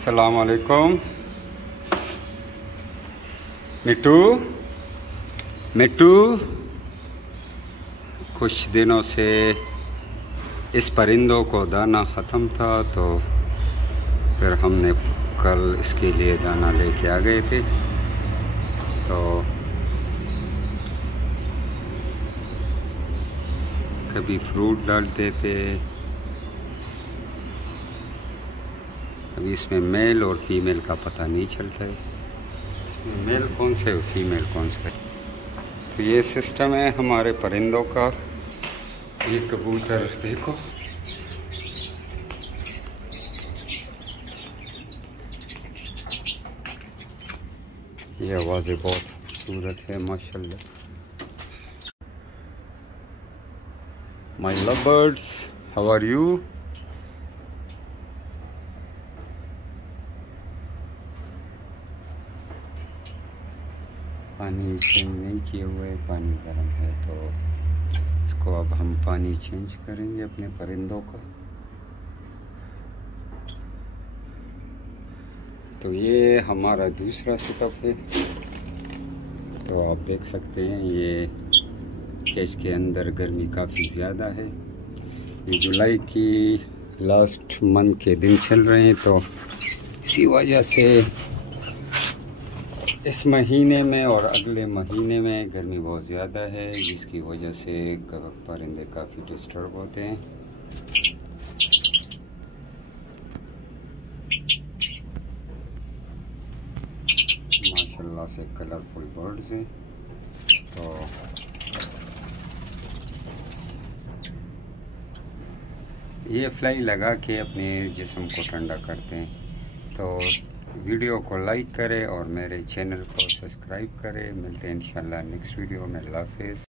अस्सलाम वालेकुम। मिट्टू मिट्टू, कुछ दिनों से इस परिंदों को दाना ख़त्म था, तो फिर हमने कल इसके लिए दाना लेके आ गए थे। तो कभी फ्रूट डालते थे, अभी इसमें मेल और फीमेल का पता नहीं चलता है, मेल कौन से और फीमेल कौन से। तो ये सिस्टम है हमारे परिंदों का। ये कबूतर देखो, ये आवाज़ें बहुत खूबसूरत है माशाल्लाह। My lovebirds, how are you? पानी चेंज नहीं किए हुए, पानी गर्म है, तो इसको अब हम पानी चेंज करेंगे अपने परिंदों का। तो ये हमारा दूसरा सेटअप है। तो आप देख सकते हैं ये केज के अंदर गर्मी काफ़ी ज़्यादा है। ये जुलाई की लास्ट मंथ के दिन चल रहे हैं, तो इसी वजह से इस महीने में और अगले महीने में गर्मी बहुत ज़्यादा है, जिसकी वजह से परिंदे काफ़ी डिस्टर्ब होते हैं। माशाल्लाह से कलरफुल बर्ड्स हैं। तो ये फ्लाई लगा के अपने जिस्म को ठंडा करते हैं। तो वीडियो को लाइक करें और मेरे चैनल को सब्सक्राइब करें। मिलते हैं इंशाल्लाह नेक्स्ट वीडियो में। अल्लाह हाफ़िज़।